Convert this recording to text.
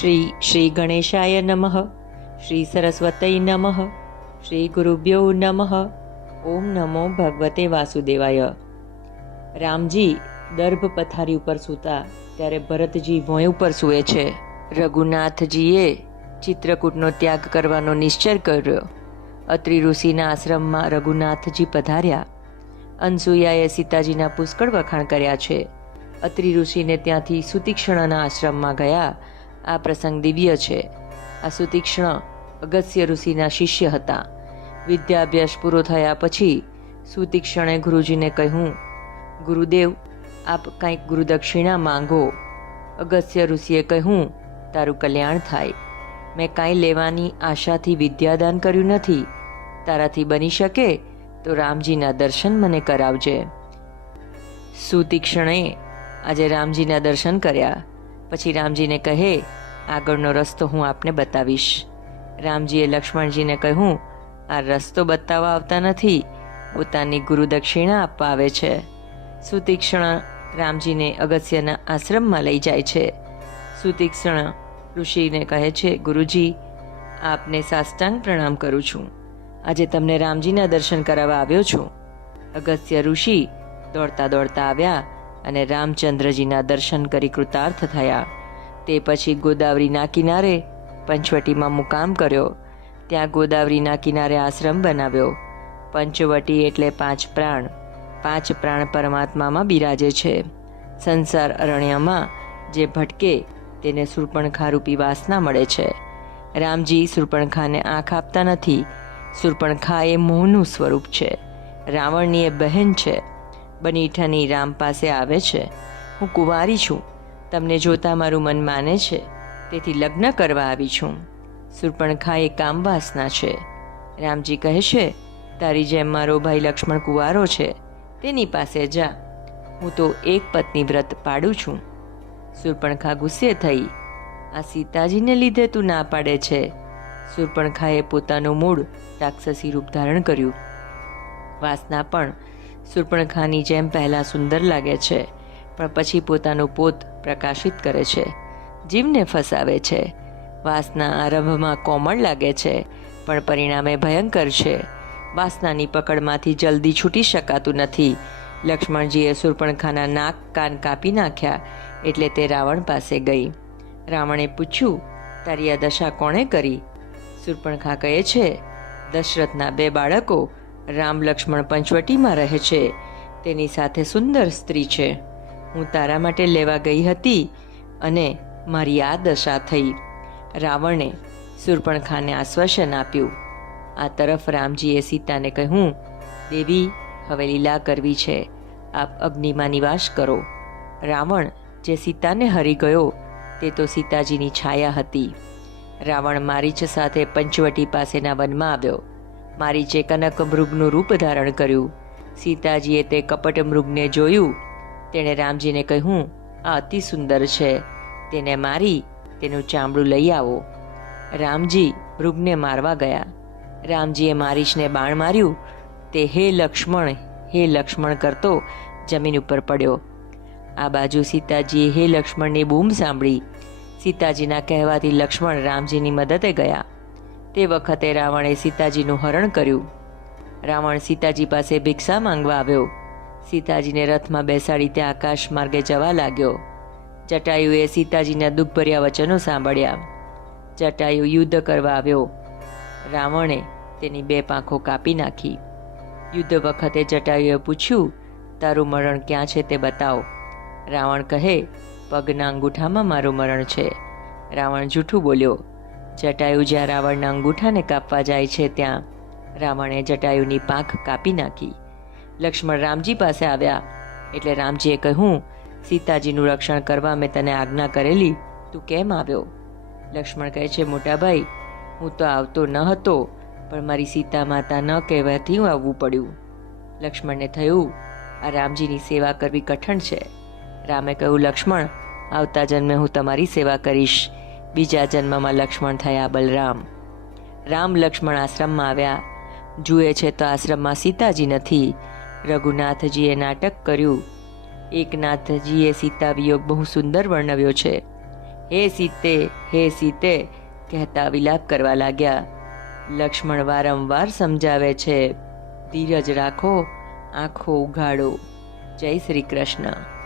શ્રી શ્રી ગણેશાય નમઃ, શ્રી સરસ્વતય નમઃ, શ્રી ગુરુભ્યો નમઃ, ઓમ નમો ભગવતે વાસુદેવાય. રામજી દર્ભ પથારી ઉપર સૂતા, ત્યારે ભરતજી ભોંય ઉપર સૂએ છે. રઘુનાથજીએ ચિત્રકૂટનો ત્યાગ કરવાનો નિશ્ચય કર્યો. અત્રિ ઋષિના આશ્રમમાં રઘુનાથજી પધાર્યા. અનસુયાએ સીતાજીના પુષ્કળ વખાણ કર્યા છે. અત્રિ ઋષિને ત્યાંથી સુતીક્ષણના આશ્રમમાં ગયા. આ પ્રસંગ દિવ્ય છે. આ સુતીક્ષ્ણ અગસ્ય ઋષિના શિષ્ય હતા. વિદ્યાભ્યાસ પૂરો થયા પછી સુતીક્ષણે ગુરુજીને કહ્યું, ગુરુદેવ, આપ કંઈક ગુરુદક્ષિણા માંગો. અગસ્ય ઋષિએ કહ્યું, તારું કલ્યાણ થાય. મેં કાંઈ લેવાની આશાથી વિદ્યાદાન કર્યું નથી. તારાથી બની શકે તો રામજીના દર્શન મને કરાવજે. સુતીક્ષણે આજે રામજીના દર્શન કર્યા. પછી રામજીને કહે, આગળનો રસ્તો હું આપને બતાવીશ. રામજીએ લક્ષ્મણજીને કહ્યું, આ રસ્તો બતાવવા આવતા નથી. પોતાની ગુરુદક્ષિણા આપવા આવે છે. સુતીક્ષણ રામજીને અગસ્યના આશ્રમમાં લઈ જાય છે. સુતીક્ષણ ઋષિને કહે છે, ગુરુજી, આપને સાષ્ટાંગ પ્રણામ કરું છું. આજે તમને રામજીના દર્શન કરાવવા આવ્યો છું. અગસ્ય ઋષિ દોડતા દોડતા આવ્યા અને રામચંદ્રજીના દર્શન કરી કૃતાર્થ થયા. તે પછી ગોદાવરીના કિનારે પંચવટીમાં મુકામ કર્યો. ત્યાં ગોદાવરીના કિનારે આશ્રમ બનાવ્યો. પંચવટી એટલે પાંચ પ્રાણ. પાંચ પ્રાણ પરમાત્મામાં બિરાજે છે. સંસાર અરણ્યમાં જે ભટકે તેને સુર્પણખા વાસના મળે છે. રામજી સુરપણખાને આંખ આપતા નથી. સુરપણખા એ મોહનું સ્વરૂપ છે. રાવણની એ બહેન છે. બનીઠાની રામ પાસે આવે છે. હું કુંવારી છું. તમને જોતા મારું મન માને છે. તેથી લગ્ન કરવા આવી છું. સુરપણખા એ કામવાસના છે. રામજી કહે છે, તારી જેમ મારો ભાઈ લક્ષ્મણ કુંવારો છે. તેની પાસે જા. હું તો એક પત્ની વ્રત પાડું છું. સુરપણખા ગુસ્સે થઈ. આ સીતાજીને લીધે તું ના પાડે છે. સુરપણખાએ પોતાનું મૂળ રાક્ષસી રૂપ ધારણ કર્યું. વાસના પણ સુર્પણખાની જેમ પહેલાં સુંદર લાગે છે, પણ પછી પોતાનું પોત પ્રકાશિત કરે છે. જીવને ફસાવે છે. વાસના આરંભમાં કોમળ લાગે છે, પણ પરિણામે ભયંકર છે. વાસનાની પકડમાંથી જલ્દી છૂટી શકાતું નથી. લક્ષ્મણજીએ સુર્પણખાના નાક કાન કાપી નાખ્યા એટલે તે રાવણ પાસે ગઈ. રાવણે પૂછ્યું, તારી આ દશા કોણે કરી? સુર્પણખા કહે છે, દશરથના બે બાળકો રામ લક્ષ્મણ પંચવટીમાં રહે છે. તેની સાથે સુંદર સ્ત્રી છે. હું તારા માટે લેવા ગઈ હતી અને મારી આ દશા થઈ. રાવણે સુરપણખાને આશ્વાસન આપ્યું. આ તરફ રામજીએ સીતાને કહ્યું, દેવી, હવે લીલા કરવી છે. આપ અગ્નિમાં નિવાસ કરો. રાવણ જે સીતાને હરી ગયો, તે તો સીતાજીની છાયા હતી. રાવણ મારીચ સાથે પંચવટી પાસેના વનમાં આવ્યો. મારીચે કનક મૃગનું રૂપ ધારણ કર્યું. સીતાજીએ તે કપટ મૃગને જોયું. તેણે રામજીને કહ્યું, આ અતિ સુંદર છે. તેને મારી, તેનું ચામડું લઈ આવો. રામજી મૃગને મારવા ગયા. રામજીએ મારીશને બાણ માર્યું. તે, હે લક્ષ્મણ હે લક્ષ્મણ કરતો જમીન ઉપર પડ્યો. આ બાજુ સીતાજીએ હે લક્ષ્મણની બૂમ સાંભળી. સીતાજીના કહેવાથી લક્ષ્મણ રામજીની મદદે ગયા. તે વખતે રાવણે સીતાજીનું હરણ કર્યું. રાવણ સીતાજી પાસે ભિક્ષા માંગવા આવ્યો. સીતાજીને રથમાં બેસાડી તે આકાશ માર્ગે જવા લાગ્યો. જટાયુએ સીતાજીના દુઃખભર્યા વચનો સાંભળ્યા. જટાયુ યુદ્ધ કરવા આવ્યો. રાવણે તેની બે પાંખો કાપી નાખી. યુદ્ધ વખતે જટાયુએ પૂછ્યું, તારું મરણ ક્યાં છે તે બતાવો. રાવણ કહે, પગના અંગૂઠામાં મારું મરણ છે. રાવણ જૂઠું બોલ્યો જટાયુ જ્યાં રાવણના અંગૂઠાને કાપવા જાય છે ત્યાં. રાવણે જટાયુની પાંખ કાપી નાખી. લક્ષ્મણ રામજી પાસે આવ્યા. એટલે રામજીએ કહ્યું, સીતાજીનું રક્ષણ કરવા મેં તને આજ્ઞા કરેલી. તું કેમ આવ્યો? લક્ષ્મણ કહે છે, મોટાભાઈ, હું તો આવતો ન હતો, પણ મારી સીતા માતા ન કહેવાથી હું આવવું પડ્યું. લક્ષ્મણને થયું, આ રામજીની સેવા કરવી કઠણ છે. રામે કહ્યું, લક્ષ્મણ, આવતા જન્મે હું તમારી સેવા કરીશ. બીજા જન્મમાં લક્ષ્મણ થયા બલરામ. રામ લક્ષ્મણ આશ્રમમાં આવ્યા. જુએ છે તો આશ્રમમાં સીતાજી નથી. રઘુનાથજીએ નાટક કર્યું. એકનાથજીએ સીતા વિયોગ બહુ સુંદર વર્ણવ્યો છે. હે સીતે હે સીતે, કહેતા વિલાપ કરવા લાગ્યા. લક્ષ્મણ વારંવાર સમજાવે છે, ધીરજ રાખો, આંખો ઉઘાડો. જય શ્રી કૃષ્ણ.